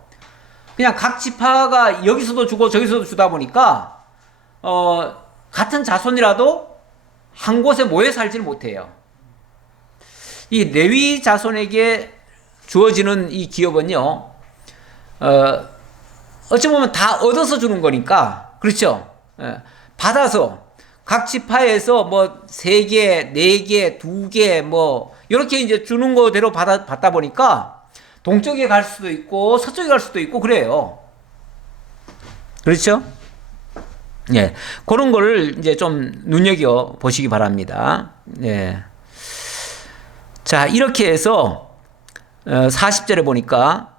그냥 각 지파가 여기서도 주고 저기서도 주다 보니까 같은 자손이라도 한 곳에 모여 살지를 못해요. 이 레위 자손에게 주어지는 이 기업은요, 어찌 보면 다 얻어서 주는 거니까, 그렇죠? 받아서 각 지파에서 뭐 3개, 4개, 2개 뭐 이렇게 이제 주는 거대로 받다 보니까 동쪽에 갈 수도 있고 서쪽에 갈 수도 있고 그래요. 그렇죠? 예. 그런 거를 이제 좀 눈여겨 보시기 바랍니다. 예. 자, 이렇게 해서 40절에 보니까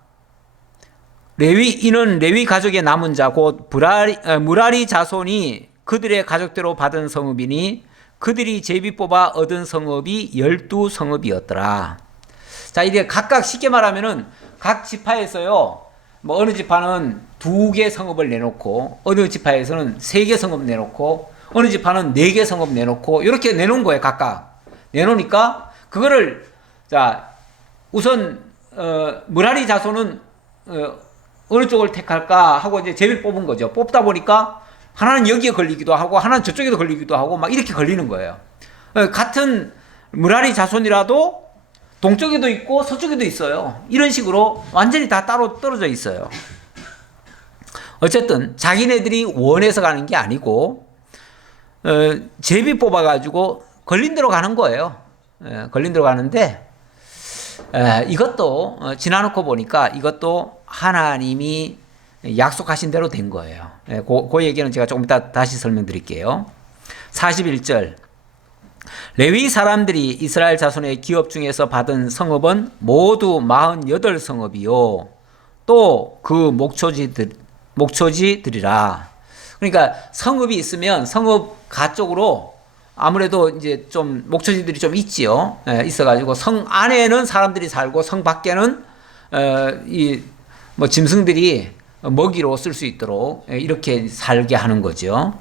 이는 레위 가족의 남은 자 곧 무라리 자손이 그들의 가족대로 받은 성읍이니 그들이 제비 뽑아 얻은 성읍이 12성읍이었더라. 자, 이게 각각 쉽게 말하면은 각 지파에서요, 뭐 어느 지파는 2개 성읍을 내놓고 어느 지파에서는 3개 성읍 내놓고 어느 지파는 4개 성읍 내놓고 이렇게 내놓은 거예요. 각각 내놓으니까 그거를 자 우선 무라리 자손은 어느 쪽을 택할까 하고 이제 제비를 뽑은 거죠. 뽑다 보니까 하나는 여기에 걸리기도 하고 하나는 저쪽에도 걸리기도 하고 막 이렇게 걸리는 거예요. 같은 무라리 자손이라도 동쪽에도 있고 서쪽에도 있어요. 이런 식으로 완전히 다 따로 떨어져 있어요. 어쨌든 자기네들이 원해서 가는 게 아니고 제비 뽑아가지고 걸린 대로 가는 거예요. 걸린 대로 가는데 이것도 지나놓고 보니까 이것도 하나님이 약속하신 대로 된 거예요. 그 얘기는 제가 조금 이따 다시 설명드릴게요. 41절 레위 사람들이 이스라엘 자손의 기업 중에서 받은 성읍은 모두 48성읍이요. 또 그 목초지들이라. 그러니까 성읍이 있으면 성읍 가쪽으로 아무래도 이제 좀 목초지들이 좀 있지요. 있어가지고 성 안에는 사람들이 살고 성 밖에는 이 뭐 짐승들이 먹이로 쓸 수 있도록 이렇게 살게 하는 거죠.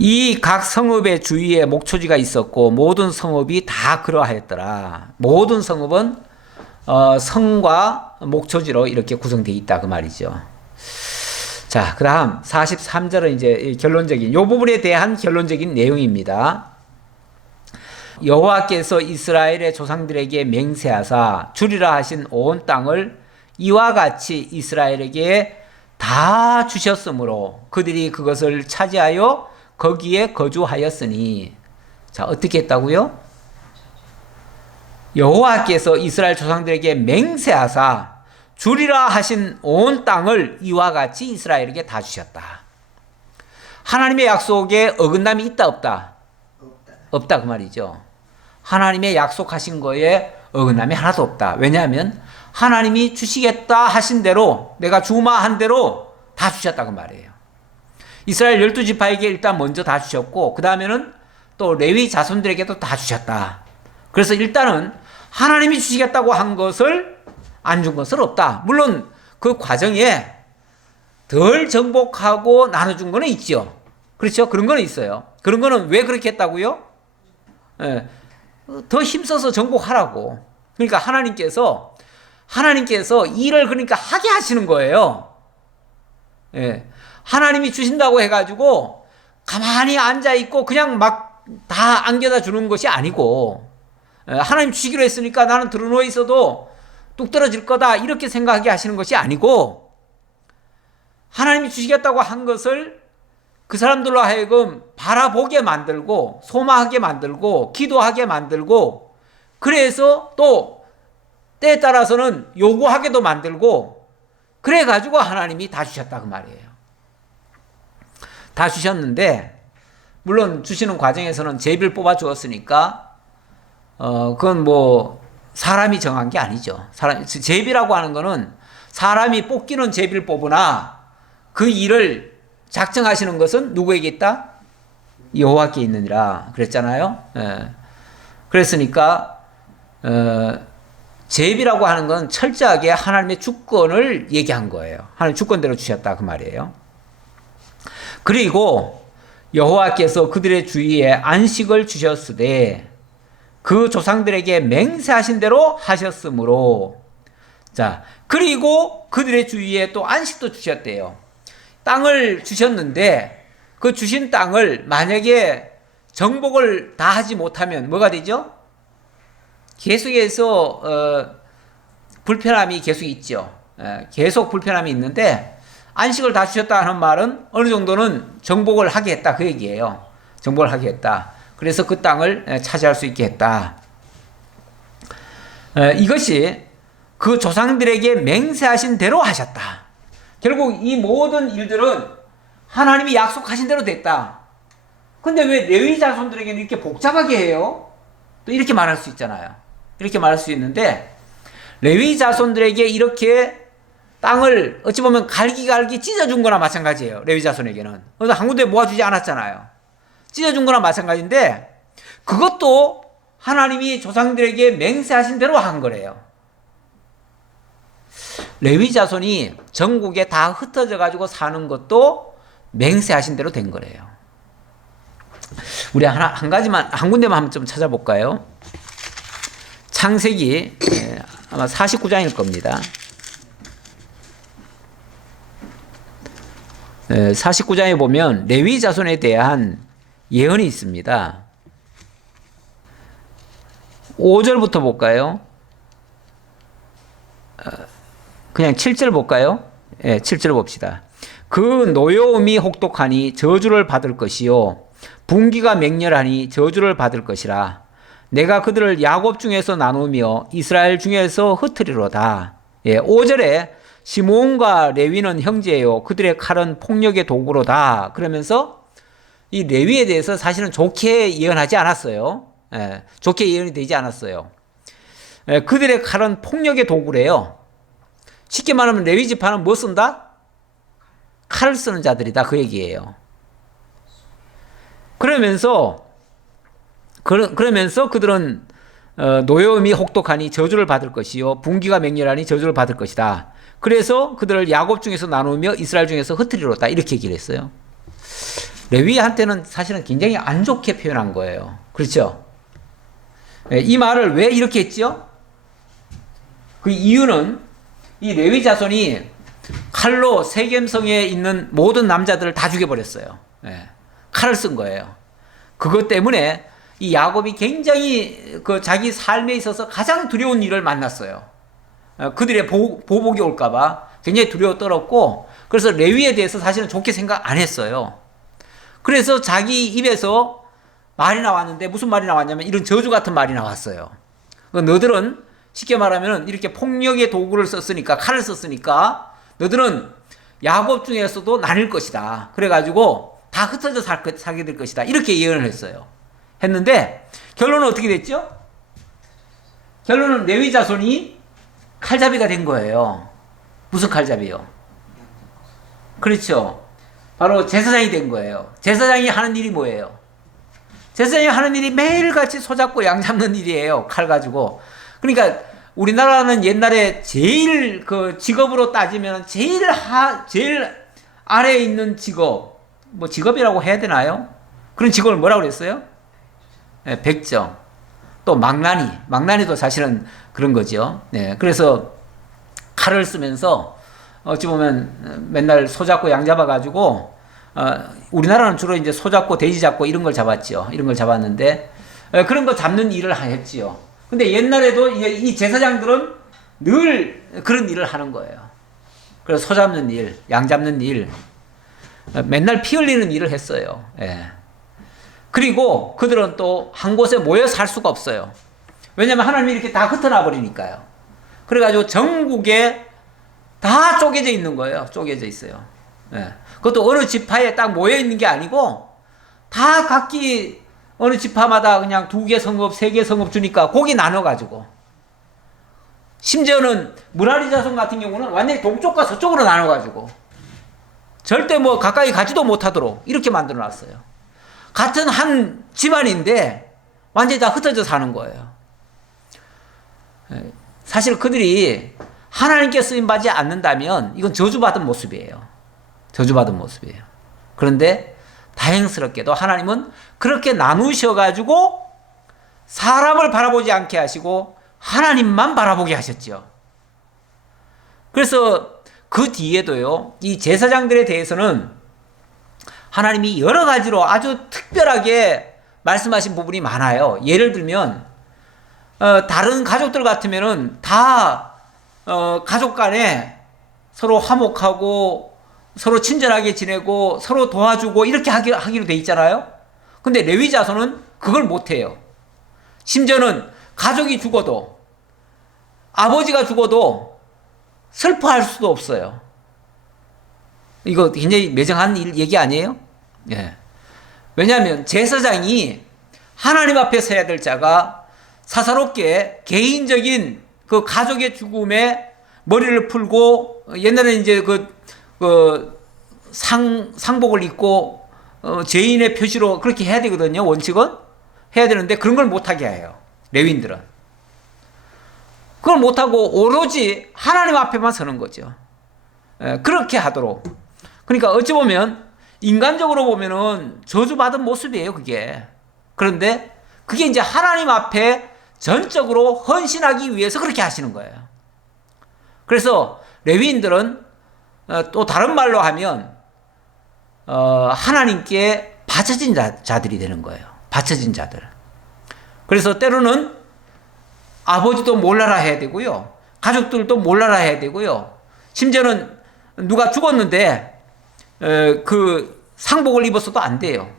이 각 성읍의 주위에 목초지가 있었고 모든 성읍이 다 그러하였더라. 모든 성읍은 성과 목초지로 이렇게 구성되어 있다 그 말이죠. 자, 그 다음 43절은 이제 결론적인 이 부분에 대한 결론적인 내용입니다. 여호와께서 이스라엘의 조상들에게 맹세하사 주리라 하신 온 땅을 이와 같이 이스라엘에게 다 주셨으므로 그들이 그것을 차지하여 거기에 거주하였으니. 자, 어떻게 했다고요? 여호와께서 이스라엘 조상들에게 맹세하사 주리라 하신 온 땅을 이와 같이 이스라엘에게 다 주셨다. 하나님의 약속에 어긋남이 있다 없다? 없다 그 말이죠. 하나님의 약속하신 거에 어긋남이 하나도 없다. 왜냐하면 하나님이 주시겠다 하신 대로, 내가 주마한 대로 다 주셨다고 말이에요. 이스라엘 12지파에게 일단 먼저 다 주셨고, 그 다음에는 또 레위 자손들에게도 다 주셨다. 그래서 일단은 하나님이 주시겠다고 한 것을 안 준 것은 없다. 물론 그 과정에 덜 정복하고 나눠준 거는 있죠. 그렇죠? 그런 거는 있어요. 그런 거는 왜 그렇게 했다고요? 예, 더 힘써서 정복하라고. 그러니까 하나님께서 일을 그러니까 하게 하시는 거예요. 예, 하나님이 주신다고 해가지고 가만히 앉아있고 그냥 막 다 안겨다 주는 것이 아니고, 하나님 주시기로 했으니까 나는 드러누워 있어도 뚝 떨어질 거다 이렇게 생각하게 하시는 것이 아니고, 하나님이 주시겠다고 한 것을 그 사람들로 하여금 바라보게 만들고 소망하게 만들고 기도하게 만들고, 그래서 또 때에 따라서는 요구하게도 만들고, 그래가지고 하나님이 다 주셨다 그 말이에요. 다 주셨는데, 물론 주시는 과정에서는 제비를 뽑아 주었으니까 그건 뭐 사람이 정한 게 아니죠. 제비라고 하는 거는 사람이 뽑기는 제비를 뽑으나 그 일을 작정하시는 것은 누구에게 있다? 여호와께 있느니라 그랬잖아요. 예. 그랬으니까 제비라고 하는 건 철저하게 하나님의 주권을 얘기한 거예요. 하나님 주권대로 주셨다 그 말이에요. 그리고 여호와께서 그들의 주위에 안식을 주셨으되 그 조상들에게 맹세하신 대로 하셨으므로, 자, 그리고 그들의 주위에 또 안식도 주셨대요. 땅을 주셨는데 그 주신 땅을 만약에 정복을 다 하지 못하면 뭐가 되죠? 계속해서 불편함이 계속 있죠. 계속 불편함이 있는데, 안식을 다 주셨다는 말은 어느 정도는 정복을 하게 했다 그 얘기예요. 정복을 하게 했다. 그래서 그 땅을 차지할 수 있게 했다. 이것이 그 조상들에게 맹세하신 대로 하셨다. 결국 이 모든 일들은 하나님이 약속하신 대로 됐다. 근데 왜 레위 자손들에게는 이렇게 복잡하게 해요? 또 이렇게 말할 수 있잖아요. 이렇게 말할 수 있는데, 레위 자손들에게 이렇게 땅을 어찌 보면 갈기갈기 찢어준 거나 마찬가지예요. 레위 자손에게는. 한 군데 모아주지 않았잖아요. 찢어준 거나 마찬가지인데, 그것도 하나님이 조상들에게 맹세하신 대로 한 거래요. 레위 자손이 전국에 다 흩어져 가지고 사는 것도 맹세하신 대로 된 거래요. 우리 한 가지만, 한 군데만 한번 좀 찾아볼까요? 창세기 아마 49장일 겁니다. 49장에 보면 레위 자손에 대한 예언이 있습니다. 5절부터 볼까요? 그냥 7절 볼까요? 7절 봅시다. 그 노여움이 혹독하니 저주를 받을 것이요 분기가 맹렬하니 저주를 받을 것이라. 내가 그들을 야곱 중에서 나누며 이스라엘 중에서 흩으리로다. 5절에 시므온과 레위는 형제요 그들의 칼은 폭력의 도구로다. 그러면서 이 레위에 대해서 사실은 좋게 예언하지 않았어요. 좋게 예언이 되지 않았어요. 그들의 칼은 폭력의 도구래요. 쉽게 말하면 레위 지파는 뭐 쓴다? 칼을 쓰는 자들이다 그 얘기예요. 그러면서 그들은 노여움이 혹독하니 저주를 받을 것이요 분기가 맹렬하니 저주를 받을 것이다. 그래서 그들을 야곱 중에서 나누며 이스라엘 중에서 흩으리로다 이렇게 얘기를 했어요. 레위한테는 사실은 굉장히 안 좋게 표현한 거예요. 그렇죠? 이 말을 왜 이렇게 했죠? 그 이유는 이 레위 자손이 칼로 세겜성에 있는 모든 남자들을 다 죽여버렸어요. 칼을 쓴 거예요. 그것 때문에 이 야곱이 굉장히 그 자기 삶에 있어서 가장 두려운 일을 만났어요. 그들의 보복이 올까봐 굉장히 두려워 떨었고, 그래서 레위에 대해서 사실은 좋게 생각 안 했어요. 그래서 자기 입에서 말이 나왔는데 무슨 말이 나왔냐면 이런 저주 같은 말이 나왔어요. 너들은 쉽게 말하면 이렇게 폭력의 도구를 썼으니까, 칼을 썼으니까 너들은 야곱 중에서도 나뉠 것이다. 그래가지고 다 흩어져 살게 될 것이다. 이렇게 예언을 했어요. 했는데 결론은 어떻게 됐죠? 결론은 레위 자손이 칼잡이가 된 거예요. 무슨 칼잡이요? 그렇죠. 바로 제사장이 된 거예요. 제사장이 하는 일이 뭐예요? 제사장이 하는 일이 매일같이 소잡고 양 잡는 일이에요. 칼 가지고. 그러니까 우리나라는 옛날에 제일 그 직업으로 따지면 제일 아래에 있는 직업, 뭐 직업이라고 해야 되나요? 그런 직업을 뭐라고 그랬어요? 네, 백정. 또 망나니도 사실은 그런 거죠. 네, 그래서 칼을 쓰면서 어찌 보면 맨날 소 잡고 양 잡아가지고 우리나라는 주로 이제 소 잡고 돼지 잡고 이런 걸 잡았죠. 이런 걸 잡았는데 그런 거 잡는 일을 했지요. 근데 옛날에도 이 제사장들은 늘 그런 일을 하는 거예요. 그래서 소 잡는 일, 양 잡는 일, 맨날 피 흘리는 일을 했어요. 예. 그리고 그들은 또 한 곳에 모여 살 수가 없어요. 왜냐하면 하나님이 이렇게 다 흩어놔 버리니까요. 그래가지고 전국에 다 쪼개져 있는 거예요. 쪼개져 있어요. 예. 그것도 어느 지파에 딱 모여 있는 게 아니고 다 각기 어느 지파마다 그냥 2개 성읍, 3개 성읍 주니까 거기 나눠가지고, 심지어는 무라리 자손 같은 경우는 완전히 동쪽과 서쪽으로 나눠가지고 절대 뭐 가까이 가지도 못하도록 이렇게 만들어 놨어요. 같은 한 집안인데 완전히 다 흩어져 사는 거예요. 사실 그들이 하나님께 쓰임받지 않는다면 이건 저주받은 모습이에요. 저주받은 모습이에요. 그런데 다행스럽게도 하나님은 그렇게 나누셔가지고 사람을 바라보지 않게 하시고 하나님만 바라보게 하셨죠. 그래서 그 뒤에도요, 이 제사장들에 대해서는 하나님이 여러 가지로 아주 특별하게 말씀하신 부분이 많아요. 예를 들면 다른 가족들 같으면은 다 가족 간에 서로 화목하고 서로 친절하게 지내고 서로 도와주고 이렇게 하기로 돼 있잖아요. 근데 레위 자손은 그걸 못해요. 심지어는 가족이 죽어도, 아버지가 죽어도 슬퍼할 수도 없어요. 이거 굉장히 매정한 얘기 아니에요? 예. 왜냐하면 제사장이 하나님 앞에 서야 될 자가 사사롭게 개인적인 그 가족의 죽음에 머리를 풀고, 옛날에 이제 상복을 입고 죄인의 표시로 그렇게 해야 되거든요. 원칙은 해야 되는데 그런 걸 못하게 해요. 레위인들은 그걸 못하고 오로지 하나님 앞에만 서는 거죠. 그렇게 하도록. 그러니까 어찌 보면 인간적으로 보면은 저주받은 모습이에요, 그게. 그런데 그게 이제 하나님 앞에 전적으로 헌신하기 위해서 그렇게 하시는 거예요. 그래서 레위인들은 또 다른 말로 하면 하나님께 바쳐진 자들이 되는 거예요. 바쳐진 자들. 그래서 때로는 아버지도 몰라라 해야 되고요, 가족들도 몰라라 해야 되고요, 심지어는 누가 죽었는데 그 상복을 입었어도 안 돼요.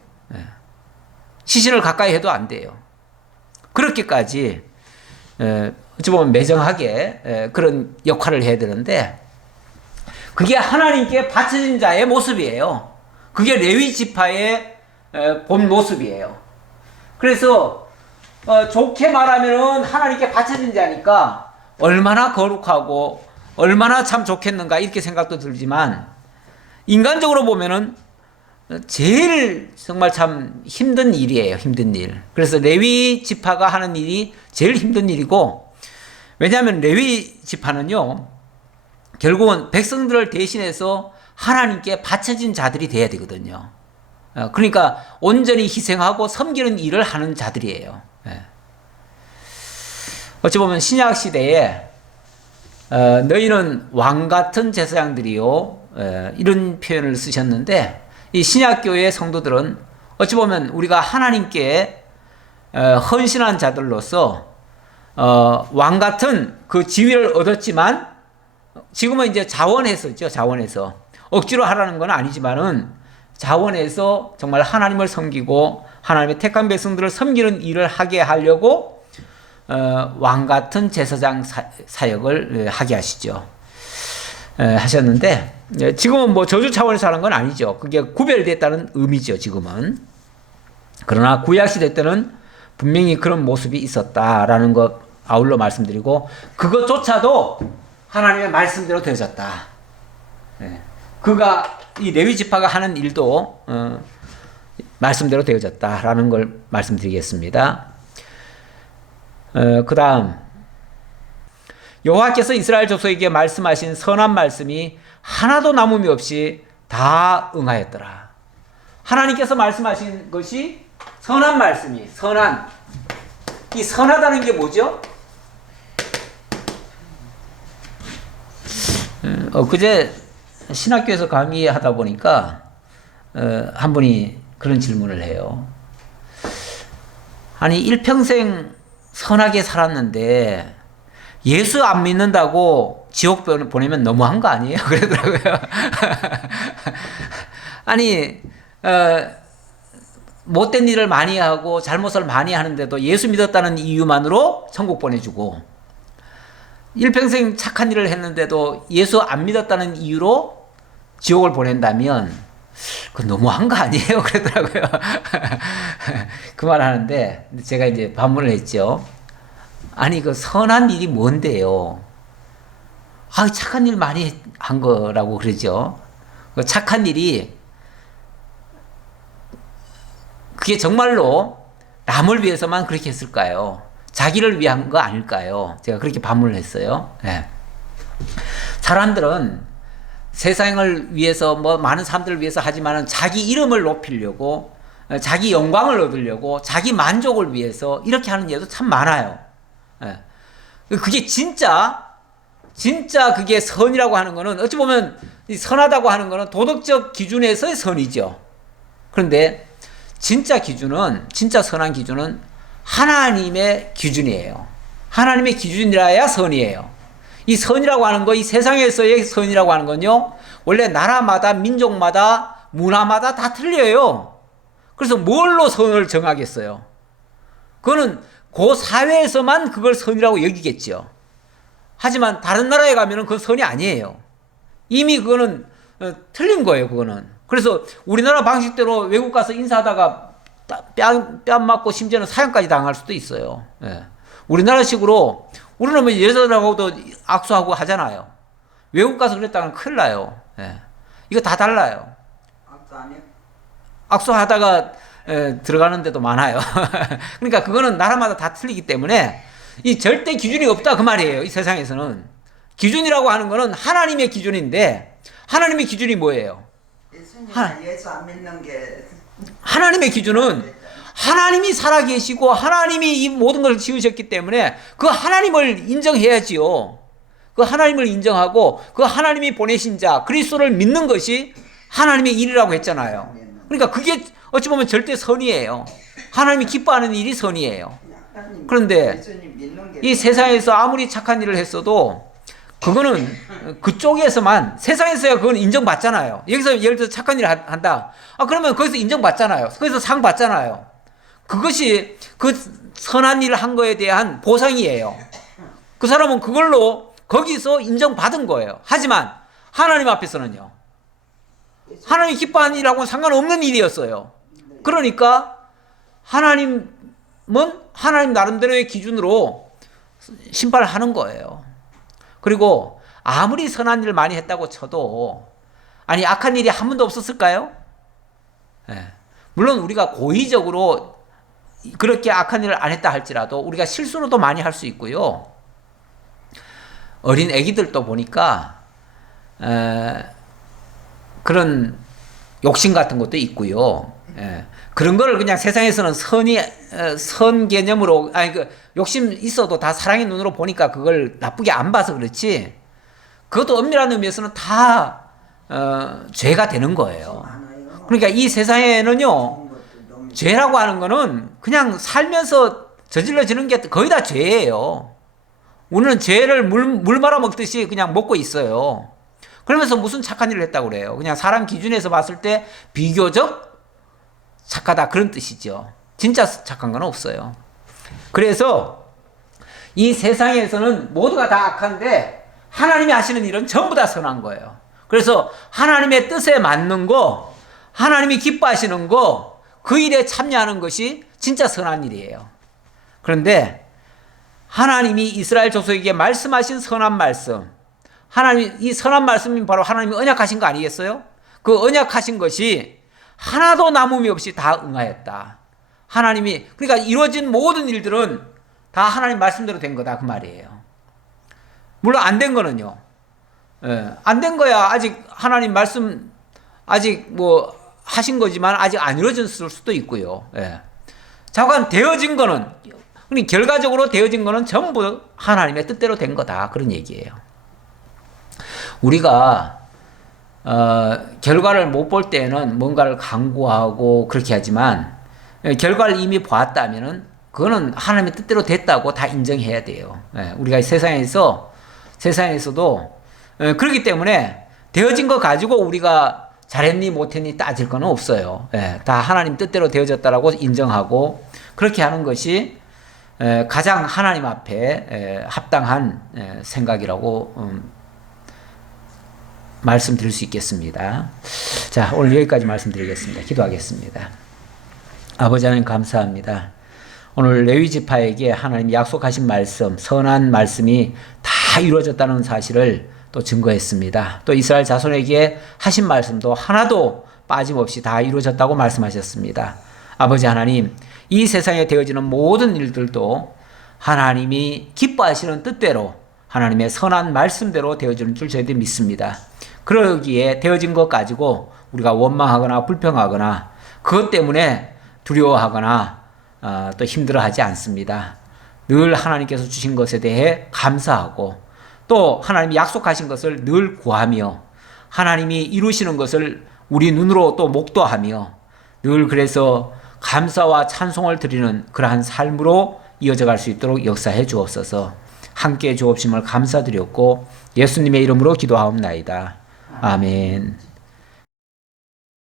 시신을 가까이 해도 안 돼요. 그렇게까지 어찌 보면 매정하게 그런 역할을 해야 되는데, 그게 하나님께 바쳐진 자의 모습이에요. 그게 레위 지파의 본 모습이에요. 그래서 좋게 말하면은 하나님께 바쳐진 자니까 얼마나 거룩하고 얼마나 참 좋겠는가 이렇게 생각도 들지만, 인간적으로 보면은 제일 정말 참 힘든 일이에요. 힘든 일. 그래서 레위 지파가 하는 일이 제일 힘든 일이고, 왜냐하면 레위 지파는요, 결국은 백성들을 대신해서 하나님께 바쳐진 자들이 돼야 되거든요. 그러니까 온전히 희생하고 섬기는 일을 하는 자들이에요. 어찌 보면 신약 시대에 너희는 왕 같은 제사장들이요, 이런 표현을 쓰셨는데, 이 신약교회의 성도들은 어찌 보면 우리가 하나님께 헌신한 자들로서 왕 같은 그 지위를 얻었지만, 지금은 이제 자원해서죠. 자원해서 억지로 하라는 건 아니지만은 자원해서 정말 하나님을 섬기고 하나님의 택한 백성들을 섬기는 일을 하게 하려고 왕 같은 제사장 사역을 하게 하시죠. 하셨는데, 지금은 뭐 저주 차원에서 하는 건 아니죠. 그게 구별됐다는 의미죠, 지금은. 그러나 구약 시대 때는 분명히 그런 모습이 있었다라는 것 아울러 말씀드리고, 그것조차도 하나님의 말씀대로 되어졌다. 예. 그가 이 레위 지파가 하는 일도 말씀대로 되어졌다라는 걸 말씀드리겠습니다. 그 다음 여호와께서 이스라엘 족속에게 말씀하신 선한 말씀이 하나도 남음이 없이 다 응하였더라. 하나님께서 말씀하신 것이 선한 말씀이 선한, 이 선하다는 게 뭐죠? 그제 신학교에서 강의하다 보니까 한 분이 그런 질문을 해요. 아니 일평생 선하게 살았는데 예수 안 믿는다고 지옥 보내면 너무한 거 아니에요? 그러더라고요. 아니 못된 일을 많이 하고 잘못을 많이 하는데도 예수 믿었다는 이유만으로 천국 보내주고, 일평생 착한 일을 했는데도 예수 안 믿었다는 이유로 지옥을 보낸다면 그건 너무한 거 아니에요? 그러더라고요. 그 말 하는데 제가 이제 반문을 했죠. 아니 그 선한 일이 뭔데요? 아, 착한 일 많이 한 거라고 그러죠. 그 착한 일이 그게 정말로 남을 위해서만 그렇게 했을까요? 자기를 위한 거 아닐까요? 제가 그렇게 반문을 했어요. 네. 사람들은 세상을 위해서 뭐 많은 사람들을 위해서 하지만은 자기 이름을 높이려고, 자기 영광을 얻으려고, 자기 만족을 위해서 이렇게 하는 일도 참 많아요. 네. 그게 진짜 그게 선이라고 하는 거는 어찌 보면 선하다고 하는 거는 도덕적 기준에서의 선이죠. 그런데 진짜 선한 기준은 하나님의 기준이에요. 하나님의 기준이라야 선이에요. 이 선이라고 하는 거, 이 세상에서의 선이라고 하는 건요, 원래 나라마다, 민족마다, 문화마다 다 틀려요. 그래서 뭘로 선을 정하겠어요? 그거는 그 사회에서만 그걸 선이라고 여기겠죠. 하지만 다른 나라에 가면은 그건 선이 아니에요. 이미 그거는 틀린 거예요, 그거는. 그래서 우리나라 방식대로 외국 가서 인사하다가 뺨 맞고 심지어는 사형까지 당할 수도 있어요. 예. 우리나라식으로 우리는 뭐 여자들하고도 악수하고 하잖아요. 외국 가서 그랬다가는 큰일 나요. 예. 이거 다 달라요. 악수 안 해요? 악수하다가 들어가는 데도 많아요. 그러니까 그거는 나라마다 다 틀리기 때문에 이 절대 기준이 없다 그 말이에요. 이 세상에서는. 기준이라고 하는 거는 하나님의 기준인데, 하나님의 기준이 뭐예요? 예수 안 믿는 게 하나님의 기준은 하나님이 살아계시고 하나님이 이 모든 걸 지으셨기 때문에 그 하나님을 인정해야지요. 그 하나님을 인정하고 그 하나님이 보내신 자 그리스도를 믿는 것이 하나님의 일이라고 했잖아요. 그러니까 그게 어찌 보면 절대 선이에요. 하나님이 기뻐하는 일이 선이에요. 그런데 이 세상에서 아무리 착한 일을 했어도 그거는 그쪽에서만, 세상에서야 그건 인정받잖아요. 여기서 예를 들어서 착한 일을 한다. 아, 그러면 거기서 인정받잖아요. 거기서 상 받잖아요. 그것이 그 선한 일을 한 거에 대한 보상이에요. 그 사람은 그걸로 거기서 인정받은 거예요. 하지만 하나님 앞에서는요, 하나님이 기뻐하는 일하고는 상관없는 일이었어요. 그러니까 하나님은 하나님 나름대로의 기준으로 심판을 하는 거예요. 그리고 아무리 선한 일을 많이 했다고 쳐도, 아니 악한 일이 한 번도 없었을까요? 네. 물론 우리가 고의적으로 그렇게 악한 일을 안 했다 할지라도 우리가 실수로도 많이 할 수 있고요. 어린 애기들도 보니까 그런 욕심 같은 것도 있고요. 그런 거를 그냥 세상에서는 선 개념으로, 아니 그 욕심 있어도 다 사랑의 눈으로 보니까 그걸 나쁘게 안 봐서 그렇지, 그것도 엄밀한 의미에서는 다 죄가 되는 거예요. 그러니까 이 세상에는요, 죄라고 하는 거는 그냥 살면서 저질러지는 게 거의 다 죄예요. 우리는 죄를 물 말아 먹듯이 그냥 먹고 있어요. 그러면서 무슨 착한 일을 했다고 그래요. 그냥 사람 기준에서 봤을 때 비교적 착하다 그런 뜻이죠. 진짜 착한 건 없어요. 그래서 이 세상에서는 모두가 다 악한데 하나님이 하시는 일은 전부 다 선한 거예요. 그래서 하나님의 뜻에 맞는 거, 하나님이 기뻐하시는 거, 그 일에 참여하는 것이 진짜 선한 일이에요. 그런데 하나님이 이스라엘 족속에게 말씀하신 선한 말씀, 하나님 이 선한 말씀이 바로 하나님이 언약하신 거 아니겠어요? 그 언약하신 것이 하나도 남음이 없이 다 응하였다. 하나님이 그러니까 이루어진 모든 일들은 다 하나님 말씀대로 된 거다 그 말이에요. 물론 안 된 거는요. 안 된 거야 아직 하나님 말씀 아직 뭐 하신 거지만 아직 안 이루어졌을 수도 있고요. 자관 되어진 거는 그러니까 결과적으로 되어진 거는 전부 하나님의 뜻대로 된 거다 그런 얘기예요. 우리가 결과를 못 볼 때는 뭔가를 강구하고 그렇게 하지만 결과를 이미 보았다면은 그거는 하나님의 뜻대로 됐다고 다 인정해야 돼요. 우리가 세상에서도 그렇기 때문에 되어진 거 가지고 우리가 잘했니 못했니 따질 건 없어요. 다 하나님 뜻대로 되어졌다라고 인정하고 그렇게 하는 것이 가장 하나님 앞에 합당한 생각이라고 말씀드릴 수 있겠습니다. 자, 오늘 여기까지 말씀드리겠습니다. 기도하겠습니다. 아버지 하나님 감사합니다. 오늘 레위 지파에게 하나님 약속하신 말씀, 선한 말씀이 다 이루어졌다는 사실을 또 증거했습니다. 또 이스라엘 자손에게 하신 말씀도 하나도 빠짐없이 다 이루어졌다고 말씀하셨습니다. 아버지 하나님, 이 세상에 되어지는 모든 일들도 하나님이 기뻐하시는 뜻대로 하나님의 선한 말씀대로 되어지는 줄 저희들이 믿습니다. 그러기에 되어진 것 가지고 우리가 원망하거나 불평하거나 그것 때문에 두려워하거나 또 힘들어하지 않습니다. 늘 하나님께서 주신 것에 대해 감사하고 또 하나님이 약속하신 것을 늘 구하며 하나님이 이루시는 것을 우리 눈으로 또 목도하며 늘 그래서 감사와 찬송을 드리는 그러한 삶으로 이어져 갈 수 있도록 역사해 주옵소서. 함께 주옵심을 감사드렸고 예수님의 이름으로 기도하옵나이다. 아멘.